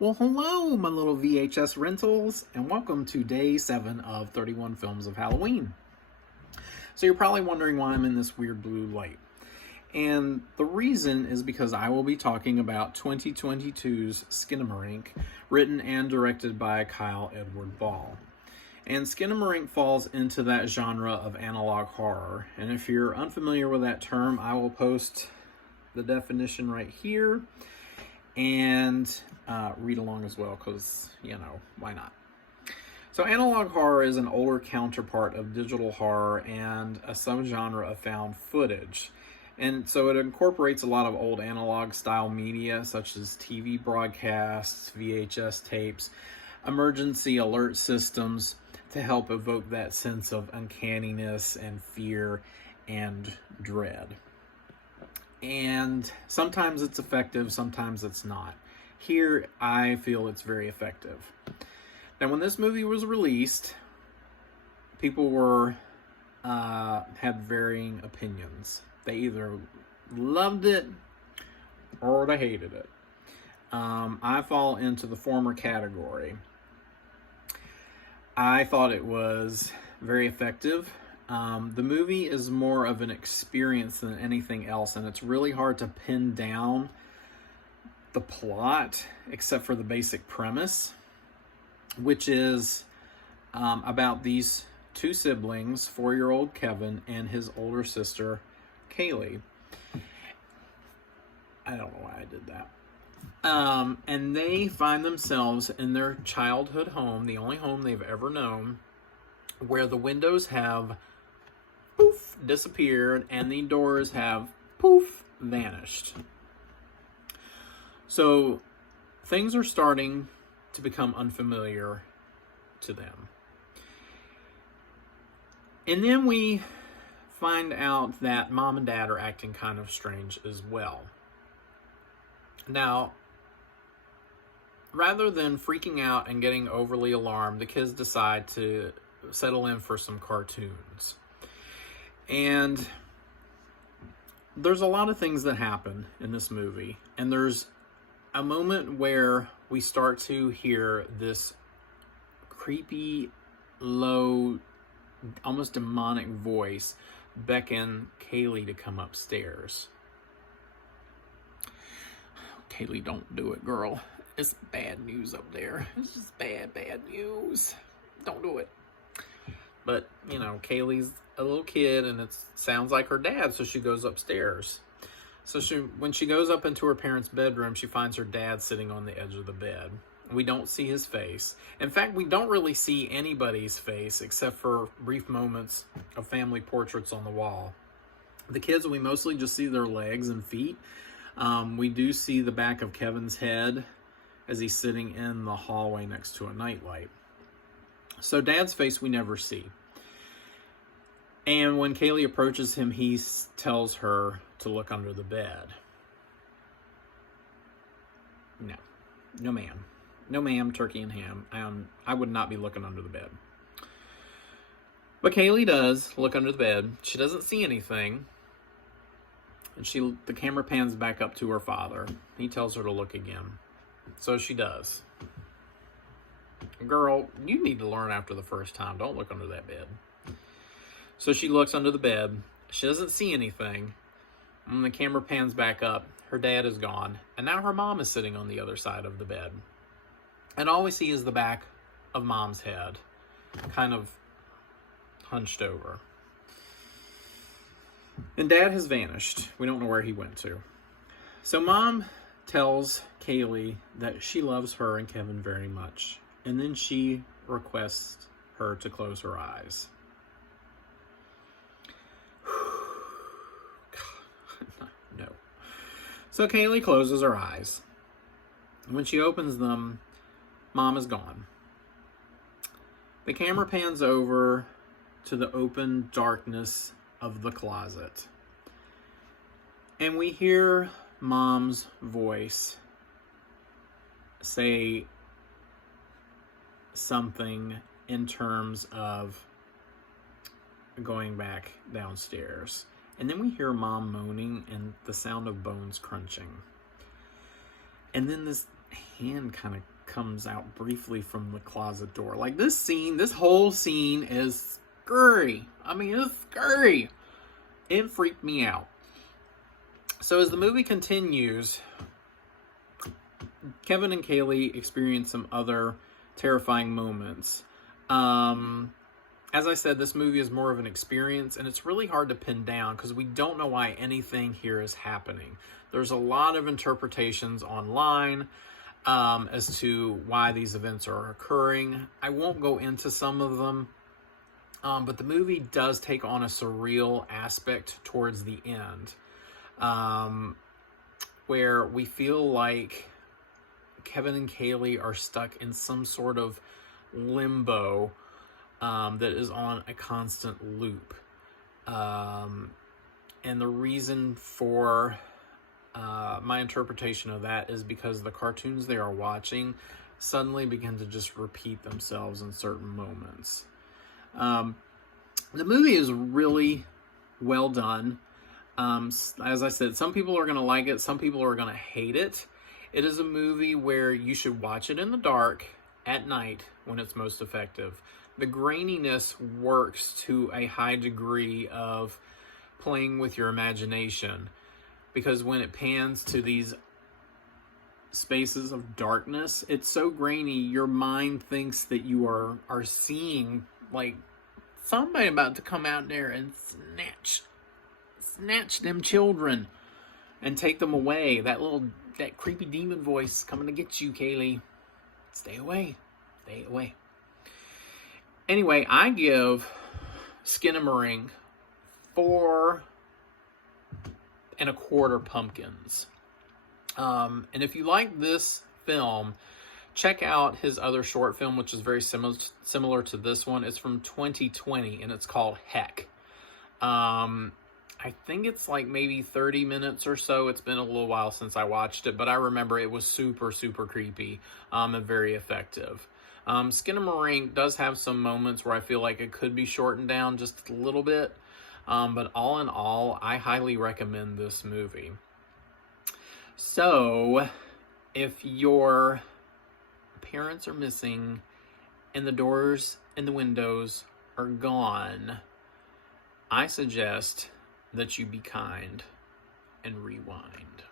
Well, hello, my little VHS rentals, and welcome to day 7 of 31 films of Halloween. So, you're probably wondering why I'm in this weird blue light. And the reason is because I will be talking about 2022's Skinamarink, written and directed by Kyle Edward Ball. And Skinamarink falls into that genre of analog horror. And if you're unfamiliar with that term, I will post the definition right here and read along as well, because, why not? So analog horror is an older counterpart of digital horror and a subgenre of found footage. And so it incorporates a lot of old analog style media, such as TV broadcasts, VHS tapes, emergency alert systems, to help evoke that sense of uncanniness and fear and dread. And sometimes it's effective, sometimes it's not. Here, I feel it's very effective. Now, when this movie was released, people had varying opinions. They either loved it or they hated it. I fall into the former category. I thought it was very effective. The movie is more of an experience than anything else, and it's really hard to pin down the plot except for the basic premise, which is about these two siblings, 4-year-old Kevin and his older sister Kaylee. I don't know why I did that. And they find themselves in their childhood home, the only home they've ever known, where the windows have poof disappeared and the doors have poof vanished. So things are starting to become unfamiliar to them. And then we find out that mom and dad are acting kind of strange as well. Now, rather than freaking out and getting overly alarmed, the kids decide to settle in for some cartoons. And there's a lot of things that happen in this movie. And there's a moment where we start to hear this creepy, low, almost demonic voice beckon Kaylee to come upstairs. Kaylee, don't do it, girl. It's bad news up there. It's just bad news. Don't do it. But, Kaylee's a little kid, and it sounds like her dad, so she goes upstairs. So when she goes up into her parents' bedroom, she finds her dad sitting on the edge of the bed. We don't see his face. In fact, we don't really see anybody's face except for brief moments of family portraits on the wall. The kids, we mostly just see their legs and feet. We do see the back of Kevin's head as he's sitting in the hallway next to a nightlight. So Dad's face we never see. And when Kaylee approaches him, he tells her to look under the bed. No ma'am. No ma'am, turkey and ham. I would not be looking under the bed. But Kaylee does look under the bed. She doesn't see anything. And the camera pans back up to her father. He tells her to look again. So she does. Girl, you need to learn after the first time. Don't look under that bed. So she looks under the bed. She doesn't see anything. When the camera pans back up, her dad is gone. And now her mom is sitting on the other side of the bed. And all we see is the back of mom's head, kind of hunched over. And dad has vanished. We don't know where he went to. So mom tells Kaylee that she loves her and Kevin very much. And then she requests her to close her eyes. No. So Kaylee closes her eyes. When she opens them, Mom is gone. The camera pans over to the open darkness of the closet. And we hear Mom's voice say something in terms of going back downstairs. And then we hear Mom moaning and the sound of bones crunching. And then this hand kind of comes out briefly from the closet door. Like, this whole scene is scary. I mean, it's scary. It freaked me out. So as the movie continues, Kevin and Kaylee experience some other terrifying moments. As I said, this movie is more of an experience, and it's really hard to pin down because we don't know why anything here is happening. There's a lot of interpretations online as to why these events are occurring. I won't go into some of them, but the movie does take on a surreal aspect towards the end, where we feel like Kevin and Kaylee are stuck in some sort of limbo that is on a constant loop. And the reason for my interpretation of that is because the cartoons they are watching suddenly begin to just repeat themselves in certain moments. The movie is really well done. As I said, some people are going to like it, some people are going to hate it. It is a movie where you should watch it in the dark at night when it's most effective. The graininess works to a high degree of playing with your imagination, because when it pans to these spaces of darkness, it's so grainy, your mind thinks that you are seeing like somebody about to come out there and snatch them children and take them away. That creepy demon voice coming to get you, Kaylee. Stay away. Stay away. Anyway, I give Skinamarink 4.25 pumpkins. And if you like this film, check out his other short film, which is very similar to this one. It's from 2020, and it's called Heck. I think it's like maybe 30 minutes or so. It's been a little while since I watched it, but I remember it was super, super creepy and very effective. Skinamarink does have some moments where I feel like it could be shortened down just a little bit, but all in all, I highly recommend this movie. So, if your parents are missing and the doors and the windows are gone, I suggest that you be kind and rewind.